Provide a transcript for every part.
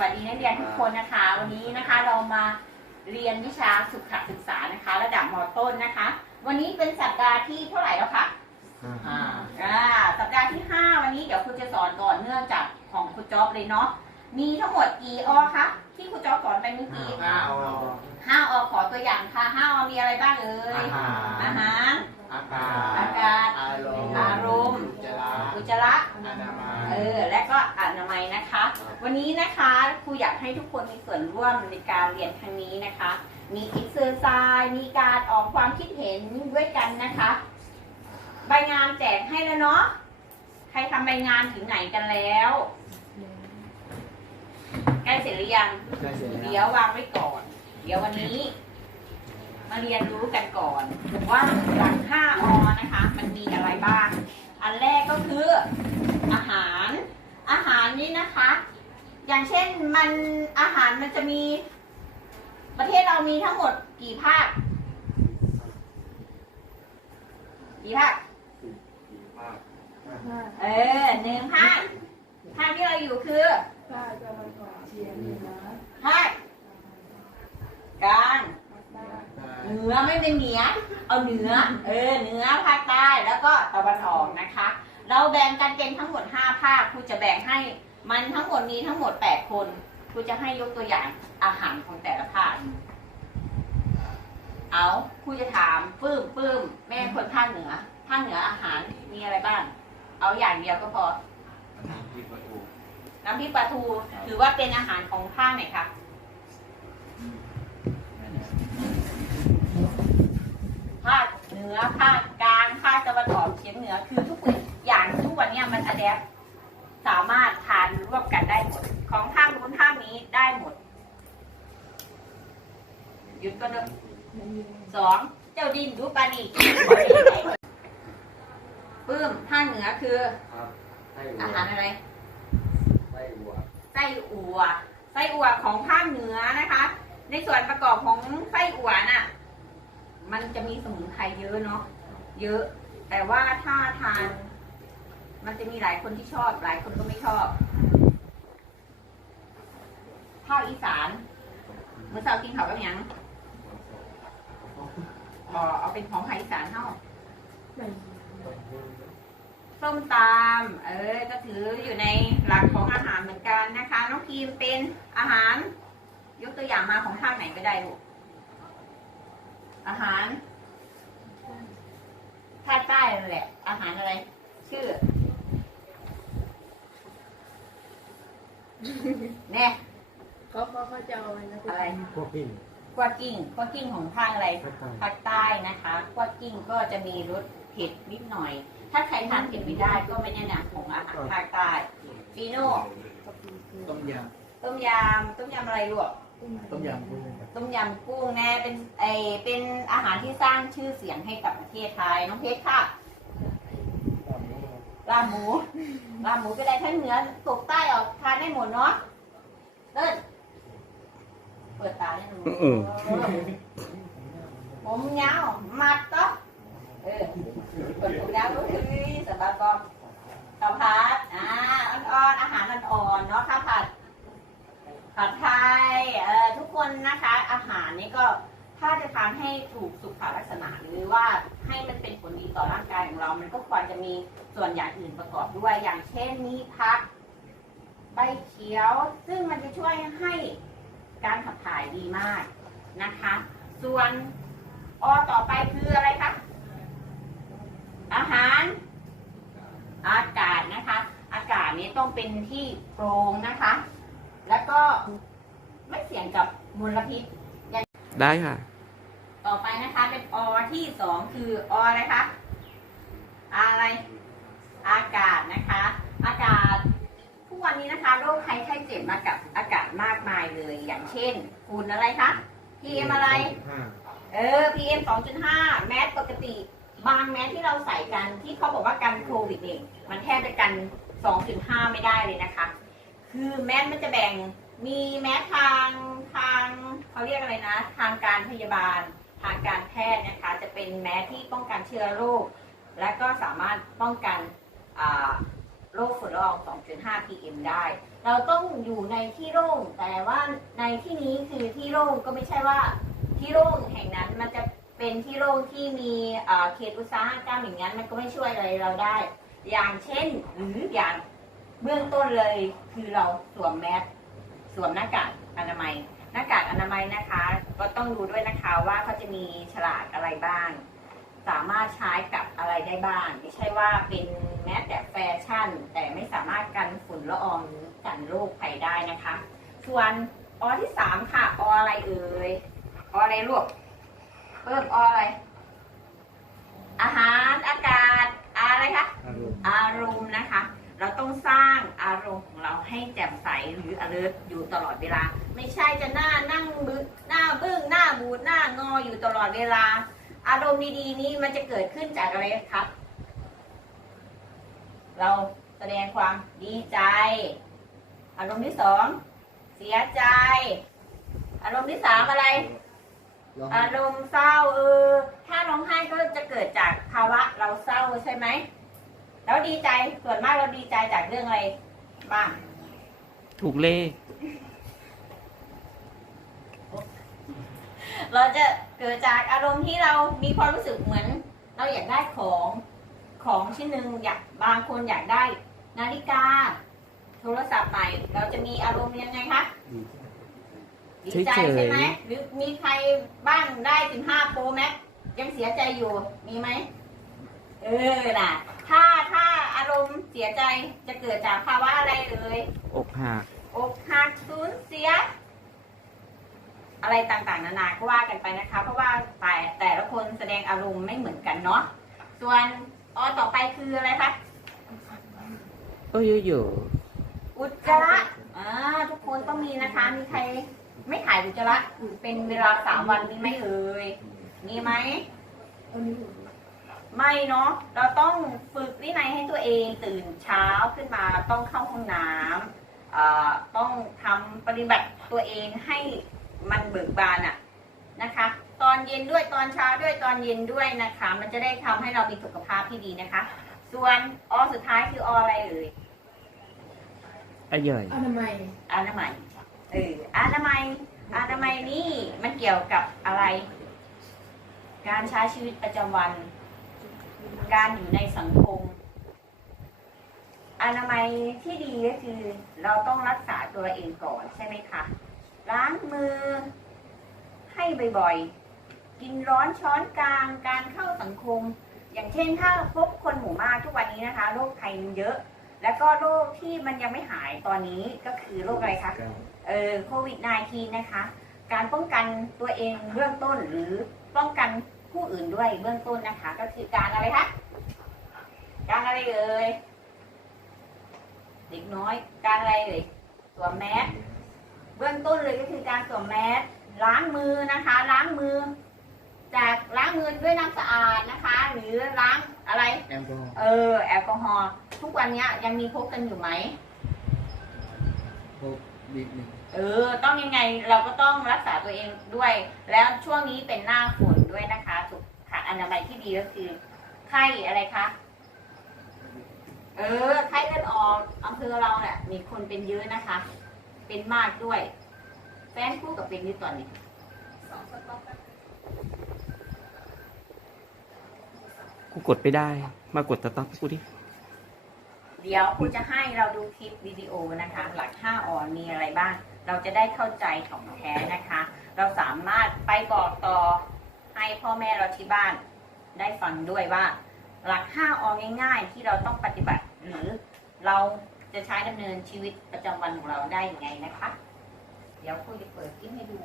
วัสดีนักเรียนทุกคนนะคะ วันนี้นะคะเรามาเรียนวิชาสุขศึกษานะคะ ระดับมต้นนะคะ วันนี้เป็นสัปดาห์ที่เท่าไหร่แล้วคะอ่าอ่าสัปดาห์ที่ 5 วันนี้เดี๋ยวครูจะสอนก่อนเนื่องจากของครูจ๊อบเลยเนาะมีทั้งหมดกี่อคะที่ครูจ๊อบสอนไปเมื่อกี้ห้าอห้าอขอตัวอย่างค่ะห้าอมีอะไรบ้างเอ่ยอาหารอาหารอากาศอากาศอารมณ์อารมณ์อุจจาระอุจจาระอนามัย เออและก็อนามัยนะคะ วันนี้นะคะครูอยากให้ทุกคนมีส่วนร่วมในการเรียนครั้งนี้นะคะ มีอิกเซอร์ไซส์มีการออกความคิดเห็นด้วยกันนะคะ ใบงานแจกให้แล้วเนาะใครทำใบงานถึงไหนกันแล้วใกล้เสร็จหรือยังได้เสร็จเดี๋แล้ยวววางไว้ก่อน เดี๋ยววันนี้ มาเรียนรู้กันก่อนว่าหลัก5อนะคะ มันมีอะไรบ้าง อันแรกก็คืออาหาร อาหารนี้นะคะ อย่างเช่นมันอาหารมันจะมี ประเทศเรามีทั้งหมดกี่ภาคกี่ภาคเออหนึ่งภาคภาคที่เราอยู่คือภาคตะวันออกเฉียงเหนือภาคกลางภาคเหนือไม่เป็นเหนือเอาเหนือ เออเหนือภาคใต้แล้วก็ตะวันออกนะคะ เราแบ่งกันเป็นทั้งหมด 5 ภาคครูจะแบ่งให้มันทั้งหมดมีทั้งหมด 8 คนครูจะให้ยกตัวอย่างอาหารของแต่ละภาค เอาครูจะถามปื้มปื้มแม่คนภาคเหนือภาคเหนืออาหารมีอะไรบ้าง เอาอย่างเดียวก็พอที่ประตูน้ำพริกปลาทูถือว่าเป็นอาหารของภาคไหนคะภาคเหนือภาคกลางภาคตะวันออกเฉียงเหนือคือทุก อย่างทุกวันเนี้ยมันอะแดปสามารถทานร่วมกันได้หมด ของภาคนู้นภาคนี้ได้หมดหยุดก็เด้อสองเจ้าดินดูปานีปื้มภาคเหนือคือครับไส้อาหารอะไรไส้วัวไส้อั่วไส้อั่วของภาคเหนือนะคะ ในส่วนประกอบของไส้อั่วน่ะ มันจะมีสมุนไพรเยอะเนาะเยอะ แต่ว่าถ้าทาน มันจะมีหลายคนที่ชอบ หลายคนก็ไม่ชอบภาคอีสานเมื่อเช้ากินข้าวกับหยังพอเอาเป็นของภาคอีสานเท่าส้มตำเออก็ถืออยู่ในหลักของอาหารเหมือนกันนะคะ น้องพีมเป็นอาหาร ยกตัวอย่างมาของภาคไหนก็ได้ลูกอาหารภาคใต้นั่นแหละ อาหารอะไร ชื่อ เนี่ยเขาเขาเขาจะเอาอะไรนะอะไรพวกปิ้งกวากิ้งกวากิ้งของภาคอะไรภาคใต้ ภาคใต้นะคะกวากิ้งก็จะมีรสเผ็ดนิดหน่อย ถ้าใครทานเผ็ดไม่ได้ก็ไม่แนะนำของอาหารภาคใต้ฟีโน่ต้มยต้มยำต้มยำอะไรลวกำต้มยำกุ้งต้มยำกุ้งแน่เป็นไอเป็นอาหารที่สร้างชื่อเสียงให้กับประเทศไทยน้องเพชรค่ะลาบหมูลาบหมูเป็นอะไรทั้งเหนือตกใต้ออกทานได้หมดเนาะเลิศเปิดตาได้หนูผมยาวมัดก็เออเปิดผมยาวก็คือสบายบอมข้าวผัดอ่าอ่อนๆอาหารอ่อนๆเนาะข้าวผัดผัดไทยเอ่อทุกคนนะคะ อาหารนี่ก็ถ้าจะทาน ให้ถูกสุขลักษณะหรือว่าให้มันเป็นผลดีต่อร่างกายของเรา มันก็ควรจะมีส่วนอย่างอื่นประกอบด้วย อย่างเช่นมีผัก ใบเขียว ซึ่งมันจะช่วยให้การขับถ่ายดีมากนะคะ ส่วนอต่อไปคืออะไรคะ อาหาร อากาศนะคะ อากาศนี้ต้องเป็นที่โปร่งนะคะ แล้วก็ไม่เสี่ยงกับมลพิษได้ค่ะ ต่อไปนะคะเป็นอที่สองคือออะไรคะอะไร อากาศนะคะ อากาศทุกวันนี้นะคะโรคภัยไข้เจ็บมากับอากาศมากมายเลย อย่างเช่นฝุ่นอะไรคะ PM อะไรห้าเออ PM 2.5 แมสปกติ บางแมสที่เราใส่กันที่เขาบอกว่ากันโควิดเองมันแทบจะกัน 2.5 ไม่ได้เลยนะคะ คือแมสมันจะแบ่งมีแมสทางทางเขาเรียกอะไรนะ ทางการพยาบาล ทางการแพทย์นะคะ จะเป็นแมสที่ป้องกันเชื้อโรค และก็สามารถป้องกันโรคฝุ่นละออง 2.5 PM ได้ เราต้องอยู่ในที่โล่ง แต่ว่าในที่นี้คือที่โล่งก็ไม่ใช่ว่าที่โล่งแห่งนั้นมันจะเป็นที่โล่งที่มีเขตอุตสาหกรรมอย่างนั้น มันก็ไม่ช่วยอะไรเราได้ อย่างเช่นหรืออย่างเบื้องต้นเลยคือเราสวมแมสสวมหน้ากากอนามัย น้ากากอนามัยนะคะ ก็ต้องดูด้วยนะคะว่าเขาจะมีฉลากอะไรบ้าง สามารถใช้กับอะไรได้บ้าง ไม่ใช่ว่าเป็นแม้แต่แฟชั่น แต่ไม่สามารถกันฝุ่นละอองหรือกันโรคภัยได้นะคะ ส่วนออที่สามค่ะออะไรเอ่ยออะไรลูกเพิ่มออะไร อาหารอากาศอะไรคะอารมณ์อารมณ์นะคะ เราต้องสร้างอารมณ์ของเราให้แจ่มใสหรือ alert อยู่ตลอดเวลา ไม่ใช่จะหน้านั่งบึหน้าบึ้งหน้าบูดหน้างออยู่ตลอดเวลา อารมณ์ดีๆนี้มันจะเกิดขึ้นจากอะไรครับ เราแสดงความดีใจ อารมณ์ที่สองเสียใจ อารมณ์ที่สามอะไรร้องอารมณ์เศร้าเออถ้าร้องไห้ก็จะเกิดจากภาวะเราเศร้าใช่ไหมแล้วดีใจส่วนมากเราดีใจจากเรื่องอะไรบ้างถูกเลข เราจะเกิดจากอารมณ์ที่เรามีความรู้สึกเหมือน เราอยากได้ของของชิ้นหนึ่งอยากบางคนอยากได้ นาฬิกา โทรศัพท์ใหม่เราจะมีอารมณ์ยังไงคะดีดีใจเฉยๆใช่ไหมหรือมีใครบ้างได้ถึงห้าโปรแม็กยังเสียใจอยู่มีไหมเออน่ะ ถ้าถ้าอารมณ์เสียใจจะเกิดจากภาวะอะไรเอ่ยอกหักอกหักสูญเสีย อะไรต่างๆ นานาก็ว่ากันไปนะคะ เพราะว่าแต่แต่ละคนแสดงอารมณ์ไม่เหมือนกันเนาะส่วนอต่อไปคืออะไรคะโอ้ยโยอุจจาระอ่าทุกคนต้องมีนะคะ มีใครไม่ถ่ายอุจจาระเป็นเวลาสามวันมีไหมเอ่ยมีไหมอันนี้ไม่เนาะเราต้องฝึกวินัยให้ตัวเองตื่นเช้าขึ้นมาต้องเข้าห้องน้ำเอ่อต้องทำปฏิบัติตัวเองให้ มันเบิกบานอะนะคะ ตอนเย็นด้วยตอนเช้าด้วยตอนเย็นด้วยนะคะ มันจะได้ทำให้เรามีสุขภาพที่ดีนะคะ ส่วนอสุดท้ายคือออะไรเอ่ยอะเย่อยอนามัยอนามัยเอออนามัยอนามัยนี่มันเกี่ยวกับอะไร การใช้ชีวิตประจำวัน การอยู่ในสังคม อนามัยที่ดีก็คือเราต้องรักษาตัวเองก่อนใช่ไหมคะ ล้างมือ ให้บ่อยๆ กินร้อนช้อนกลาง การเข้าสังคม อย่างเช่นถ้าพบคนหมู่มากทุกวันนี้นะคะ โรคภัยมันเยอะ แล้วก็โรคที่มันยังไม่หายตอนนี้ก็คือโรคอะไรคะเก้าเออโควิด -19 นะคะ การป้องกันตัวเองเบื้องต้นหรือป้องกันผู้อื่นด้วยเบื้องต้นนะคะ ก็คือการอะไรคะการอะไรเอ่ยเด็กน้อย การอะไรเอ่ยสวมแมส เบื้องต้นเลยก็คือการสวมแมสล้างมือนะคะ ล้างมือ จากล้างมือด้วยน้ำสะอาดนะคะ หรือล้างอะไร แอลกอฮอล์เออ แอลกอฮอล์ทุกวันเนี้ยยังมีพกกันอยู่ไหม พบนิดหนึ่งเออ ต้องยังไงเราก็ต้องรักษาตัวเองด้วย แล้วช่วงนี้เป็นหน้าฝนด้วยนะคะสุขอนามัยที่ดีก็คือไข้อะไรคะ เออ ไข้เลือดออกอำเภอเราเนี่ยมีคนเป็นเยอะนะคะ เป็นมากด้วย แฟนคู่กับเป็นนี่ตอนนี้กูกดไปได้ มากดสต็อปให้กูดิ เดี๋ยวคุณจะให้เราดูคลิปวิดีโอนะคะ หลัก5ออนมีอะไรบ้าง เราจะได้เข้าใจของแท้นะคะ เราสามารถไปบอกต่อให้พ่อแม่เราที่บ้านได้ฟังด้วยว่า หลัก5ออนง่าย ๆ ที่เราต้องปฏิบัติหรือเรา จะใช้ดำเนินชีวิตประจำวันของเราได้ยังไงนะคะ เดี๋ยวคุยจะเปิดคลิปให้ดู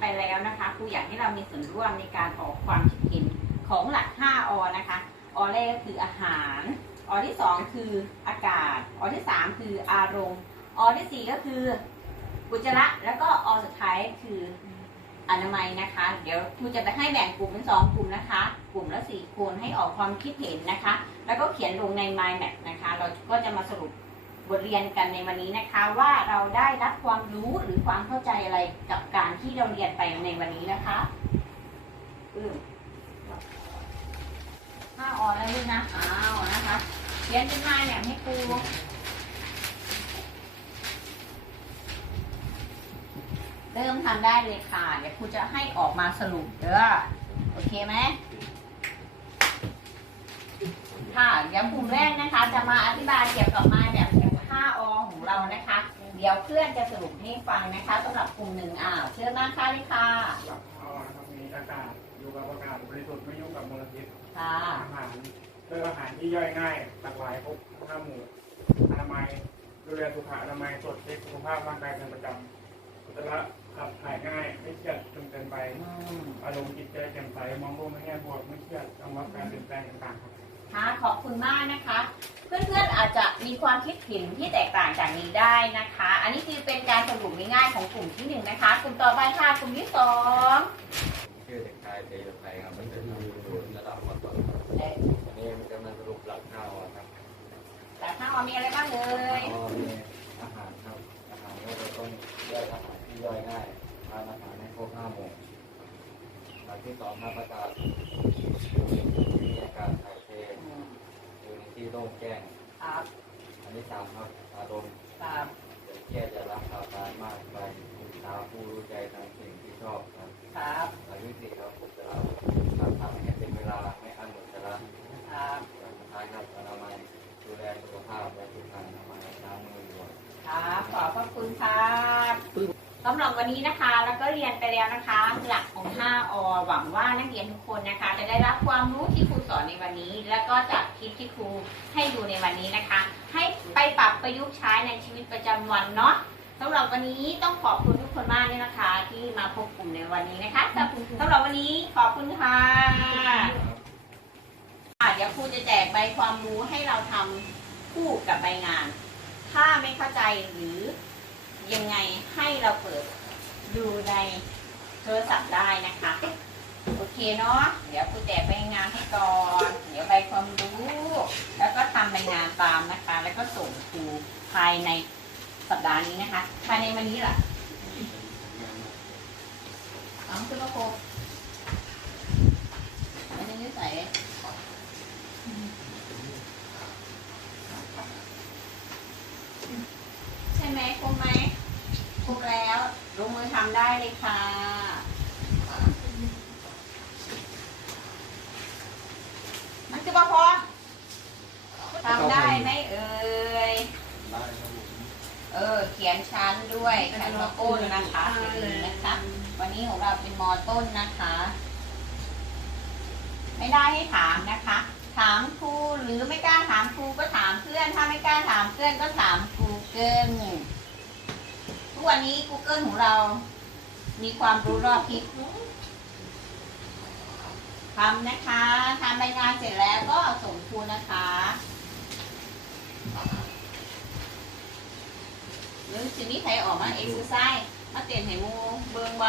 ไปแล้วนะคะครูอยากให้เรามีส่วนร่วมในการออกความคิดเห็นของหลัก 5อนะคะอแรกคืออาหารอที่ 2 คืออากาศ อที่ 3 คืออารมณ์ อ ที่4ก็คืออุจจาระแล้วก็อสุดท้ายคืออนามัยนะคะ เดี๋ยวครูจะไปให้แบ่งกลุ่มเป็นสองกลุ่มนะคะ กลุ่มละสี่คนให้ออกความคิดเห็นนะคะ แล้วก็เขียนลงใน mind map นะคะ เราก็จะมาสรุปบทเรียนกันในวันนี้นะคะ ว่าเราได้รับความรู้หรือความเข้าใจอะไรกับการที่เราเรียนไปในวันนี้นะคะอืมห้าออนแล้วลูกนะอ้าวนะคะเขียนเป็น mind map ให้ครู เริ่ม ทำได้เลยค่ะ เดี๋ยวครูจะให้ออกมาสรุปเด้อโอเคไหมค่ะเดี๋ยวกลุ่มแรกนะคะ จะมาอธิบายเกี่ยวกับไม้แบบ5อของเรานะคะ เดี๋ยวเพื่อนจะสรุปให้ฟังนะคะสำหรับกลุ่มหนึ่งอ่าวเชิญมาค่ะเลยค่ะหลับเอาครับมีอากาศอยู่กับอากาศบริสุทธิ์ไม่ยุ่งกับมลพิษค่ะอาหารเลือกอาหารที่ย่อยง่ายหลากหลายครบห้าหมู่อนามัยดูแลสุขอนามัยตรวจเช็คสุขภาพร่างกายเป็นประจำอุจจาระ ขับถ่ายง่ายไม่เครียดจนเกินไปอืมอารมณ์จิตใจแจ่มใสมองโลกในแง่บวกไม่เครียดรองรับการเปลี่ยนแปลงต่างๆครับ ค่ะขอบคุณมากนะคะ เพื่อนๆอาจจะมีความคิดเห็นที่แตกต่างจากนี้ได้นะคะ อันนี้คือเป็นการสรุปง่ายๆของกลุ่มที่หนึ่งนะคะกลุ่มต่อไปค่ะกลุ่มที่สองชื่อเด็กชายเตยไทยครับมันจะอยู่ระดับมต้นเอ่ออันนี้มันจะมาสรุปหลักข้าวครับแต่ถ้าเรามีอะไรบ้างเลยก็มีอาหารครับอาหารก็จะต้องเลือกอาหารที่ ย่อยง่ายทานอาหารให้ครบห้าหมู่หลักที่สองครับอากาศมีอากาศถ่ายเทอยู่ในที่โล่งแจ้งครับอันที่สามครับอารมณ์ครับ ก็จากคลิปที่ครูให้ดูในวันนี้นะคะ ให้ไปปรับประยุกต์ใช้ในชีวิตประจำวันเนาะสำหรับวันนี้ต้องขอบคุณทุกคนมากเลยนะคะ ที่มาพบกลุ่มในวันนี้นะคะสำหรับวันนี้ขอบคุณค่ะอะเดี๋ยวครูจะแจกใบความรู้ให้เราทำคู่กับใบงาน ถ้าไม่เข้าใจหรือยังไงให้เราเปิดดูในโทรศัพท์ได้นะคะ เคเนาะ เดี๋ยวครูแจกใบงานให้ก่อน เดี๋ยวใบความรู้ แล้วก็ทำใบงานตามนะคะ แล้วก็ส่งครูภายในสัปดาห์นี้นะคะ ภายในวันนี้แหละอ๋อคือว่าโคอันนี้ใส่ใช่ไหมครบไหมครบแล้วลงมือทำได้เลยค่ะ มันคือปะพอทำได้ไหมเอ่ยได้ครับผมเออ เขียนชั้นด้วยชั้นมอต้นนะคะอย่าลืมนะคะ วันนี้ของเราเป็นมอต้นนะคะ ไม่ได้ให้ถามนะคะ ถามครูหรือไม่กล้าถามครูก็ถามเพื่อน ถ้าไม่กล้าถามเพื่อนก็ถาม Google ทุกวันนี้ Google ของเรา มีความรู้รอบทิศ ทำนะคะทำรายงานเสร็จแล้วก็ส่งครูนะคะหรือสินี้ใครออกมาเอ็กซ์ไซส์มาเต้นให้มูเบิ่งบ่